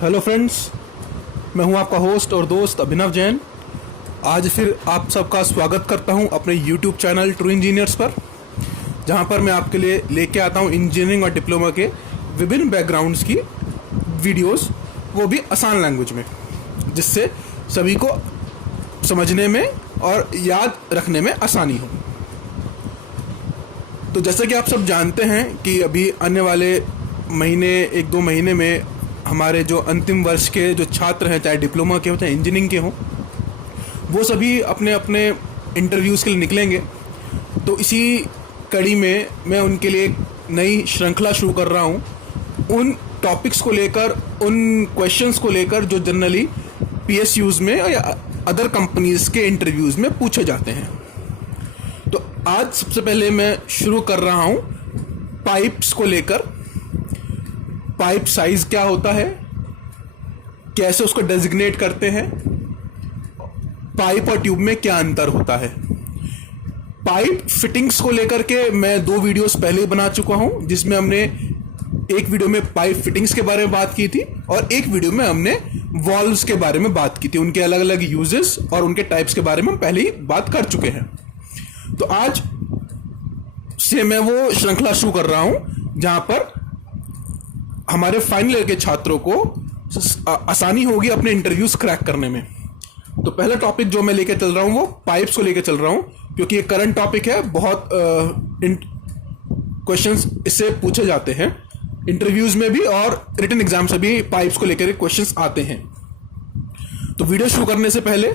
Hello friends, मैं हूं आपका होस्ट और दोस्त अभिनव जैन। आज फिर आप सबका स्वागत करता हूं अपने यूट्यूब चैनल ट्रू इंजीनियर्स पर, जहां पर मैं आपके लिए लेके आता हूं इंजीनियरिंग और डिप्लोमा के विभिन्न बैकग्राउंड्स की वीडियोस, वो भी आसान लैंग्वेज में, जिससे सभी को समझने में और याद रखने में आसानी हो। तो जैसे कि आप सब जानते हैं कि अभी आने वाले महीने, एक दो महीने में हमारे जो अंतिम वर्ष के जो छात्र हैं, चाहे डिप्लोमा के हो चाहे इंजीनियरिंग के हों, वो सभी अपने अपने इंटरव्यूज़ के लिए निकलेंगे। तो इसी कड़ी में मैं उनके लिए एक नई श्रृंखला शुरू कर रहा हूँ, उन टॉपिक्स को लेकर, उन क्वेश्चंस को लेकर जो जनरली पीएसयूज़ में या अदर कंपनीज़ के इंटरव्यूज़ में पूछे जाते हैं। तो आज सबसे पहले मैं शुरू कर रहा हूँ पाइप्स को लेकर। पाइप साइज क्या होता है, कैसे उसको डेजिग्नेट करते हैं, पाइप और ट्यूब में क्या अंतर होता है। पाइप फिटिंग्स को लेकर के मैं 2 वीडियोस पहले बना चुका हूं, जिसमें हमने एक वीडियो में पाइप फिटिंग्स के बारे में बात की थी और एक वीडियो में हमने वॉल्व्स के बारे में बात की थी। उनके अलग अलग यूजेस और उनके टाइप्स के बारे में हम पहले ही बात कर चुके हैं। तो आज से मैं वो श्रृंखला शुरू कर रहा हूं जहां पर हमारे फाइनल ईयर के छात्रों को आसानी होगी अपने इंटरव्यूज क्रैक करने में। तो पहला टॉपिक जो मैं लेके चल रहा हूं वो पाइप्स को लेके चल रहा हूं, क्योंकि ये करंट टॉपिक है। बहुत क्वेश्चंस इससे पूछे जाते हैं इंटरव्यूज में भी और रिटन एग्जाम से भी पाइप्स को लेकर क्वेश्चंस आते हैं। तो वीडियो शुरू करने से पहले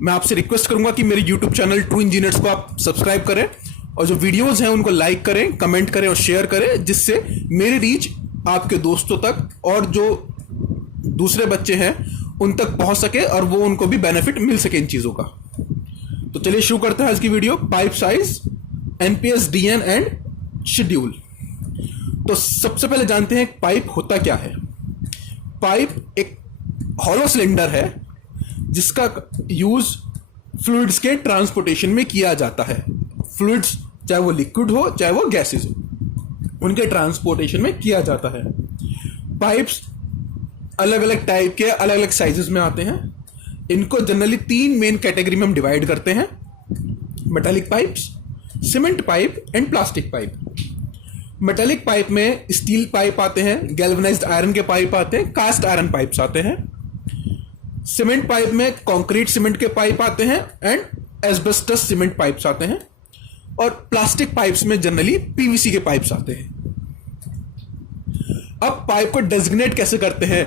मैं आपसे रिक्वेस्ट करूंगा कि मेरे यूट्यूब चैनल ट्रू इंजीनियर्स को आप सब्सक्राइब करें और जो वीडियोज हैं उनको लाइक करें, कमेंट करें और शेयर करें, जिससे मेरी रीच आपके दोस्तों तक और जो दूसरे बच्चे हैं उन तक पहुंच सके और वो उनको भी बेनिफिट मिल सके इन चीजों का। तो चलिए शुरू करते हैं आज की video. Pipe size, NPS, DN and schedule. तो सबसे पहले जानते हैं पाइप होता क्या है। पाइप एक हॉलो सिलेंडर है जिसका यूज फ्लूइड्स के ट्रांसपोर्टेशन में किया जाता है। फ्लूइड्स चाहे वो लिक्विड हो चाहे वो गैसेज हो, उनके ट्रांसपोर्टेशन में किया जाता है। पाइप्स अलग अलग टाइप के, अलग अलग साइजेस में आते हैं। इनको जनरली 3 मेन कैटेगरी में हम डिवाइड करते हैं: metallic pipes, cement pipe and plastic pipe. Metallic pipe में स्टील पाइप आते हैं, गैल्वेनाइज्ड आयरन के पाइप आते हैं, कास्ट आयरन पाइप्स आते हैं। सीमेंट पाइप में कंक्रीट सीमेंट के पाइप आते हैं एंड एस्बेस्टस सीमेंट पाइप्स आते हैं। और प्लास्टिक पाइप्स में जनरली पीवीसी के पाइप्स आते हैं। अब पाइप को डेजिग्नेट कैसे करते हैं,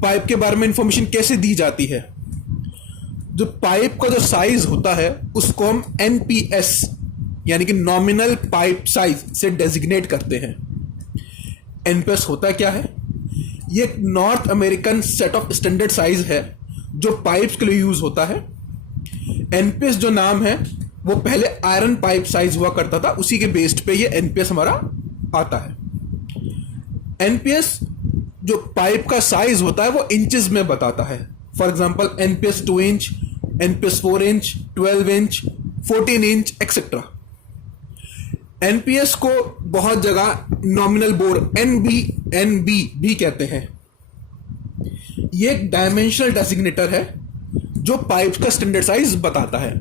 पाइप के बारे में इंफॉर्मेशन कैसे दी जाती है। जो पाइप का जो साइज होता है उसको हम एनपीएस यानी कि नॉमिनल पाइप साइज से डेजिग्नेट करते हैं। एनपीएस होता क्या है? ये एक north American set of standard size है जो पाइप्स के लिए यूज होता है। एनपीएस जो नाम है वो पहले आयरन पाइप साइज हुआ करता था, उसी के बेस्ड पे ये एनपीएस हमारा आता है। एनपीएस जो पाइप का साइज होता है वो इंचेस में बताता है। For example NPS 2 inch, NPS 4 inch, 12 inch, 14 inch etcetera. NPS को बहुत जगह नॉमिनल बोर एनबी भी कहते हैं। ये एक डायमेंशनल डेजिग्नेटर है जो पाइप का स्टैंडर्ड साइज बताता है।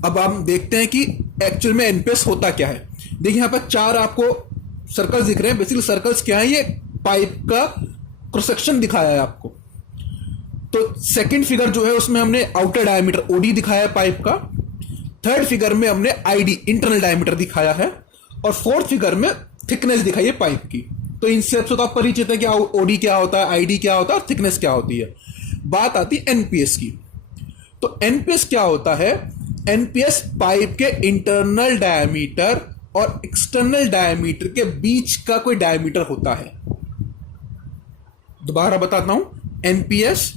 अब हम देखते हैं कि एक्चुअल में एनपीएस होता क्या है। देखिए यहां पर 4 आपको सर्कल्स दिख रहे हैं। बेसिकली सर्कल्स क्या है? ये पाइप का क्रॉस सेक्शन दिखाया है आपको। तो सेकंड फिगर जो है उसमें हमने आउटर डायमीटर ओडी दिखाया है पाइप का। थर्ड फिगर में हमने आईडी इंटरनल डायमीटर दिखाया है और फोर्थ फिगर में थिकनेस दिखाई है पाइप की। तो इन सब से तो आप परिचित है कि ओडी क्या होता है, आईडी क्या होता है और थिकनेस क्या होती है। बात आती है एनपीएस की। तो एनपीएस क्या होता है? एनपीएस पाइप के इंटरनल डायमीटर और एक्सटर्नल डायमीटर के बीच का कोई डायमीटर होता है। दोबारा बताता हूं, एनपीएस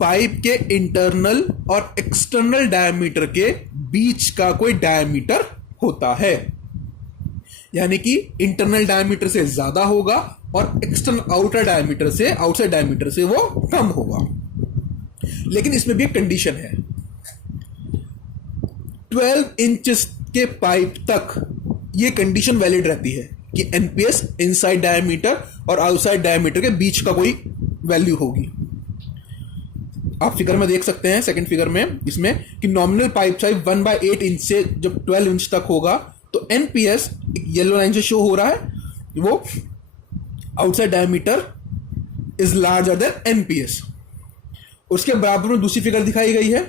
पाइप के इंटरनल और एक्सटर्नल डायमीटर के बीच का कोई डायमीटर होता है। यानी कि इंटरनल डायमीटर से ज्यादा होगा और एक्सटर्नल आउटसाइड डायमीटर से वो कम होगा। लेकिन इसमें भी एक कंडीशन है। 12 इंचेस के पाइप तक ये कंडीशन वैलिड रहती है कि एनपीएस इनसाइड डायमीटर और आउटसाइड डायमीटर के बीच का कोई वैल्यू होगी। आप फिगर में देख सकते हैं, सेकंड फिगर में इसमें कि नॉमिनल पाइप साइज 1/8 इंच से जब 12 इंच तक होगा तो एनपीएस येलो लाइन से शो हो रहा है, वो outside diameter is larger than NPS. उसके बराबर में दूसरी फिगर दिखाई गई है,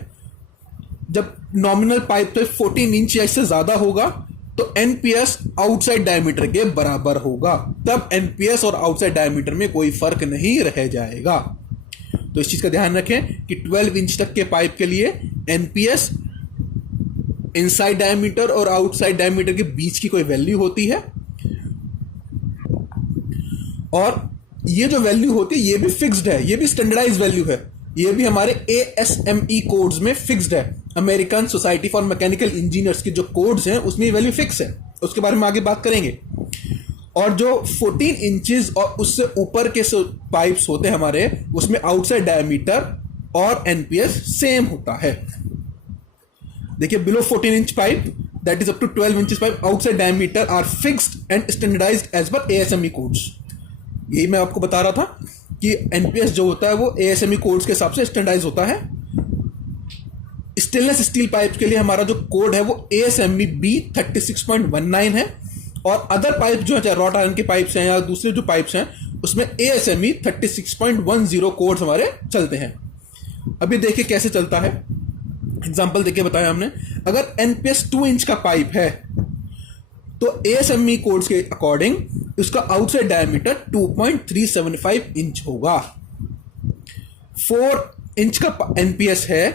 जब नॉमिनल पाइप साइज 14 इंच या इससे ज्यादा होगा तो एनपीएस आउटसाइड डायमीटर के बराबर होगा, तब एनपीएस और आउटसाइड डायमीटर में कोई फर्क नहीं रह जाएगा। तो इस चीज का ध्यान रखें कि 12 इंच तक के पाइप के लिए एनपीएस इनसाइड डायमीटर और आउटसाइड डायमीटर के बीच की कोई वैल्यू होती है, और ये जो वैल्यू होती है ये भी फिक्स्ड है, ये भी स्टैंडर्डाइज वैल्यू है, ये भी हमारे ASME कोड्स में फिक्स्ड है। American society for mechanical engineers के जो कोड्स हैं उसमें ये वैल्यू फिक्स है, उसके बारे में आगे बात करेंगे। और जो 14 इंचेस और उससे ऊपर के पाइप्स होते हैं हमारे, उसमें आउटसाइड डायमीटर और एनपीएस सेम होता है। देखिए, below 14 inch pipe that is up to 12 inches pipe outside diameter are fixed and standardised as per ASME codes. यही मैं आपको बता रहा था कि एनपीएस जो होता है वो ASME कोड्स के हिसाब से स्टैंडर्डाइज होता है। स्टेनलेस स्टील पाइप के लिए हमारा जो कोड है वो ASME B36.19 है, और अदर पाइप जो है, चाहे रॉट आयरन के पाइप्स हैं या दूसरे जो पाइप्स हैं, उसमें ASME 36.10 कोड्स हमारे चलते हैं। अभी देखिए कैसे चलता है, एग्जांपल देखिए बताया हमने। अगर एनपीएस 2 इंच का पाइप है तो ASME कोड्स के अकॉर्डिंग उसका आउटसाइड डायमीटर 2.375 इंच होगा। 4 इंच का एनपीएस है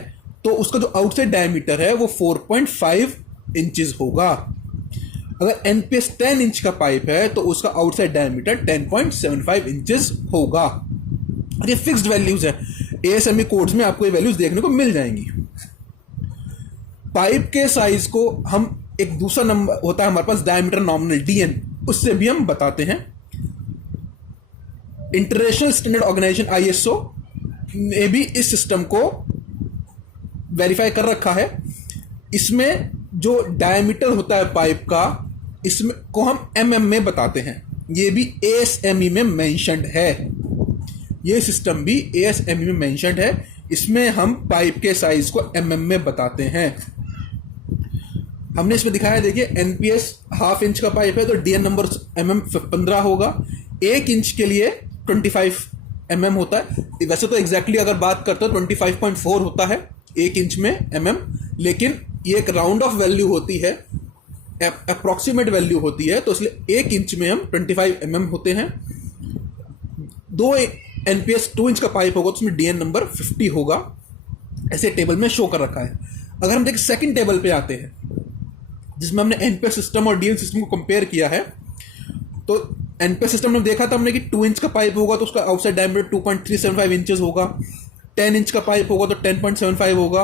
तो उसका जो आउटसाइड डायमीटर है वो 4.5 इंचेस होगा। अगर एनपीएस 10 इंच का पाइप है तो उसका आउटसाइड डायमीटर 10.75 इंचेस होगा। ये फिक्स्ड वैल्यूज है, ASME कोड्स में आपको ये वैल्यूज देखने को मिल जाएंगी। पाइप के साइज को हम एक दूसरा नंबर होता है हमारे पास डायमीटर नॉमिनल DN, उससे भी हम बताते हैं। इंटरनेशनल स्टैंडर्ड ऑर्गेनाइजेशन ISO ने भी इस सिस्टम को वेरीफाई कर रखा है। इसमें जो डायमीटर होता है पाइप का, इसमें को हम mm में बताते हैं, ये भी ASME में मेंशन्ड है। ये सिस्टम भी ASME में मेंशन्ड है, इसमें हम पाइप के साइज को mm में बताते हैं। हमने इसमें दिखाया, देखिए एनपीएस हाफ इंच का पाइप है तो DN नंबर mm 15 होगा। 1 इंच के लिए 25 mm होता है। वैसे तो एग्जैक्टली अगर बात करते हो 25.4 होता है 1 इंच में mm, लेकिन ये एक राउंड ऑफ वैल्यू होती है, अप्रोक्सीमेट वैल्यू होती है, तो इसलिए 1 इंच में हम 25 mm होते हैं। 2 एनपीएस 2 इंच का पाइप होगा तो उसमें DN नंबर 50 होगा, ऐसे टेबल में शो कर रखा है। अगर हम देखिए सेकंड टेबल पे आते हैं जिसमें हमने एनपीएस सिस्टम और DN सिस्टम को कंपेयर किया है, तो एनपीएस सिस्टम में देखा था हमने कि 2 इंच का पाइप होगा तो उसका आउटसाइड डायमीटर 2.375 इंचेस होगा। 10 इंच का पाइप होगा तो 10.75 होगा।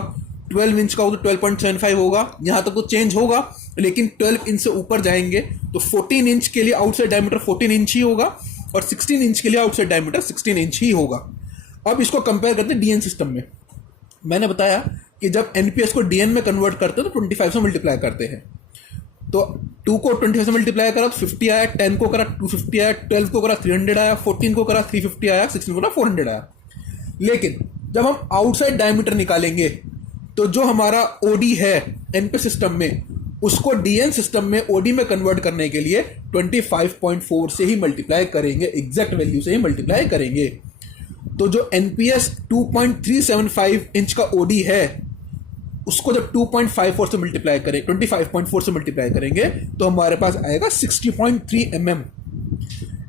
12 इंच का होगा तो 12.75 होगा। यहां तक तो चेंज होगा, लेकिन 12 इंच से ऊपर जाएंगे तो 14 इंच के लिए आउटसाइड डायमीटर 14 इंच ही होगा और 16 इंच के लिए आउटसाइड डायमीटर 16 इंच ही होगा। अब इसको कंपेयर करते हैं DN सिस्टम में। मैंने बताया कि जब एनपीएस को DN में कन्वर्ट करते हैं तो 25 से मल्टीप्लाई करते हैं, तो 2 को 25 से मल्टीप्लाई करा तो 50 आया, 10 को करा 250 आया, 12 को करा 300 आया, 14 को करा 350 आया, 16 को करा 400 आया। लेकिन जब हम आउटसाइड डायमीटर निकालेंगे तो जो हमारा OD है एनपीएस सिस्टम में, उसको DN सिस्टम में OD में कन्वर्ट करने के लिए 25.4 से ही मल्टीप्लाई करेंगे, एग्जैक्ट वैल्यू से ही मल्टीप्लाई करेंगे। तो जो एनपीएस 2.375 इंच का OD है उसको जब 2.54 से मल्टीप्लाई करें, 25.4 से मल्टीप्लाई करेंगे तो हमारे पास आएगा 60.3 mm।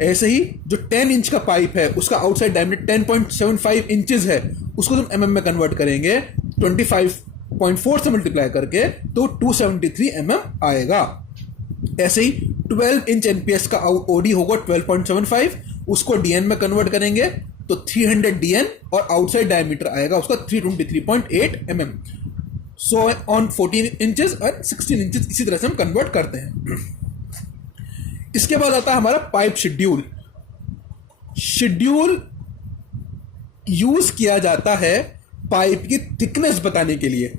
ऐसे ही जो 10 इंच का पाइप है उसका आउटसाइड डायमीटर 10.75 इंचेस है, उसको जब mm में कन्वर्ट करेंगे 25.4 से मल्टीप्लाई करके तो 273 mm आएगा। ऐसे ही 12 इंच एनपीएस का OD होगा 12.75, उसको DN में कन्वर्ट करेंगे तो 300 DN और आउटसाइड डायमीटर आएगा उसका 323.8 mm। सो ऑन 14 इंचेस और 16 इंचेस इसी तरह से हम कन्वर्ट करते हैं। इसके बाद आता है हमारा पाइप शेड्यूल। शेड्यूल यूज किया जाता है पाइप की थिकनेस बताने के लिए।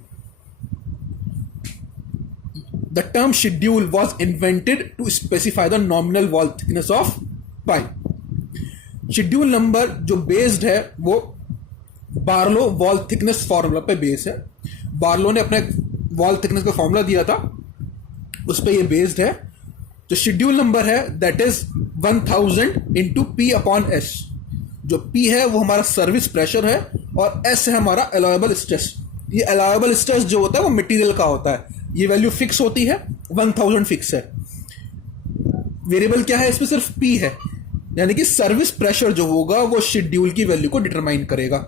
The term schedule was invented to specify the nominal wall thickness of pipe. Schedule number जो बेस्ड है वो बार्लो वॉल थिकनेस फॉर्मूला पे बेस है। बार्लो ने अपने वॉल थिकनेस का फॉर्मूला दिया था, उस पे ये बेस्ड है। जो शेड्यूल नंबर है that is 1000 into P upon S. जो पी है वो हमारा सर्विस प्रेशर है और एस है हमारा अलाउएबल स्ट्रेस। ये अलाउएबल स्ट्रेस जो होता है वो मटेरियल का होता है। ये वैल्यू फिक्स होती है, 1000 फिक्स है। वेरिएबल क्या है इसमें? सिर्फ पी है, यानी कि सर्विस प्रेशर जो होगा वो शेड्यूल की वैल्यू को डिटरमाइन करेगा।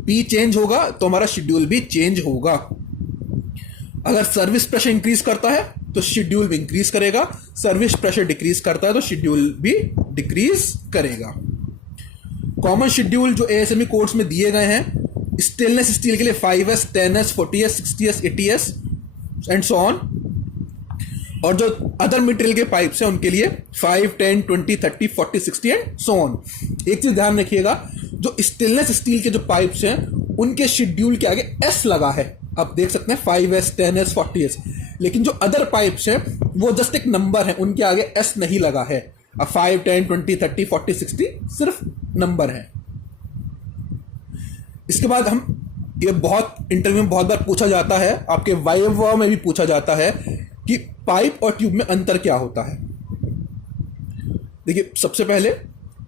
पी चेंज होगा तो हमारा शेड्यूल भी चेंज होगा। अगर सर्विस प्रेशर इंक्रीज करता है तो शेड्यूल भी इंक्रीज करेगा, सर्विस प्रेशर डिक्रीज करता है तो शेड्यूल भी डिक्रीज करेगा। कॉमन शेड्यूल जो एएसएमई कोड्स में दिए गए हैं, स्टेनलेस स्टील के लिए 5S, 10S, 40S, 60S, 80S and so on. और जो अदर मटेरियल के पाइप्स हैं उनके लिए 5, 10, 20, 30, 40, 60 एंड सो ऑन। एक चीज ध्यान रखिएगा, जो स्टेनलेस स्टील के जो पाइप्स हैं उनके शेड्यूल के आगे एस लगा है। आप देख सकते हैं 5S, 10S, 40S। लेकिन जो अदर पाइप्स हैं वो जस्ट एक नंबर है, उनके आगे एस नहीं लगा है। अब 5, 10, 20, 30, 40, 60 सिर्फ नंबर है। इसके बाद हम ये बहुत इंटरव्यू में बहुत बार पूछा जाता है, आपके वाइवा में भी पूछा जाता है कि पाइप और ट्यूब में अंतर क्या होता है। देखिए, सबसे पहले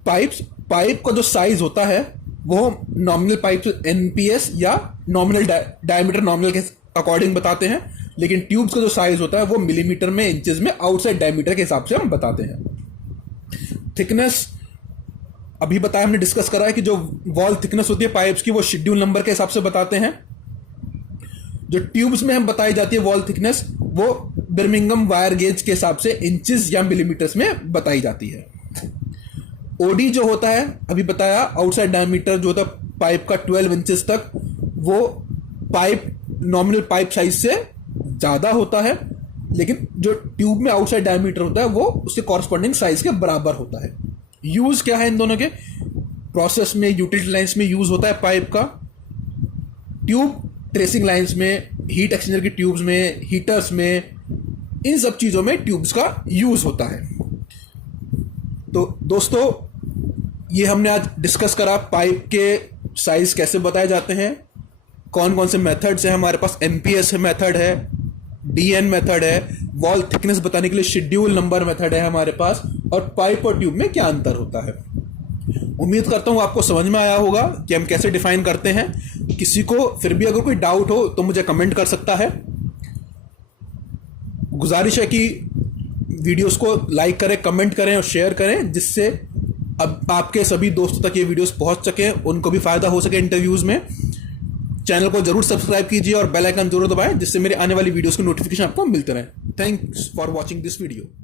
पाइप का जो साइज होता है वो नॉमिनल पाइप एनपीएस या नॉमिनल डायमीटर नॉमिनल के अकॉर्डिंग बताते हैं, लेकिन ट्यूब्स का जो साइज होता है वो मिलीमीटर में, इंचेस में, आउटसाइड डायमीटर के हिसाब से हम बताते हैं। थिकनेस अभी बताया, हमने डिस्कस करा है कि जो वॉल थिकनेस होती है पाइप्स की वो शेड्यूल नंबर के हिसाब से बताते हैं। जो ट्यूब्स में हम बताई जाती है वॉल थिकनेस वो बर्मिंघम वायर गेज के हिसाब से इंचेस या मिलीमीटर्स में बताई जाती है। ओडी जो होता है अभी बताया, आउटसाइड डायमीटर जो होता है पाइप का 12 इंचेस तक, वो पाइप नॉमिनल पाइप साइज से ज्यादा होता है, लेकिन जो ट्यूब में आउटसाइड डायमीटर होता है वो उसके कॉरस्पॉन्डिंग साइज के बराबर होता है। यूज क्या है इन दोनों के? प्रोसेस में, यूटिलिटी लाइंस में यूज होता है पाइप का, ट्यूब ट्रेसिंग लाइंस में, हीट एक्सचेंजर की ट्यूब्स में, हीटर्स में, इन सब चीजों में ट्यूब्स का यूज होता है। तो दोस्तों, ये हमने आज डिस्कस करा पाइप के साइज कैसे बताए जाते हैं, कौन कौन से मेथड्स हैं हमारे पास। एमपीएस मेथड है, डीएन मेथड है, वॉल थिकनेस बताने के लिए शेड्यूल नंबर मेथड है हमारे पास, और पाइप और ट्यूब में क्या अंतर होता है। उम्मीद करता हूं आपको समझ में आया होगा कि हम कैसे डिफाइन करते हैं। किसी को फिर भी अगर कोई डाउट हो तो मुझे कमेंट कर सकता है। गुजारिश है कि वीडियोस को लाइक करें, कमेंट करें और शेयर करें, जिससे अब आपके सभी दोस्तों तक ये वीडियोस पहुंच सके, उनको भी फायदा हो सके इंटरव्यूज में। चैनल को जरूर सब्सक्राइब कीजिए और बेल आइकन जरूर दबाएं, जिससे मेरे आने वाली वीडियोस के नोटिफिकेशन आपको मिलते रहे। Thanks for watching this video.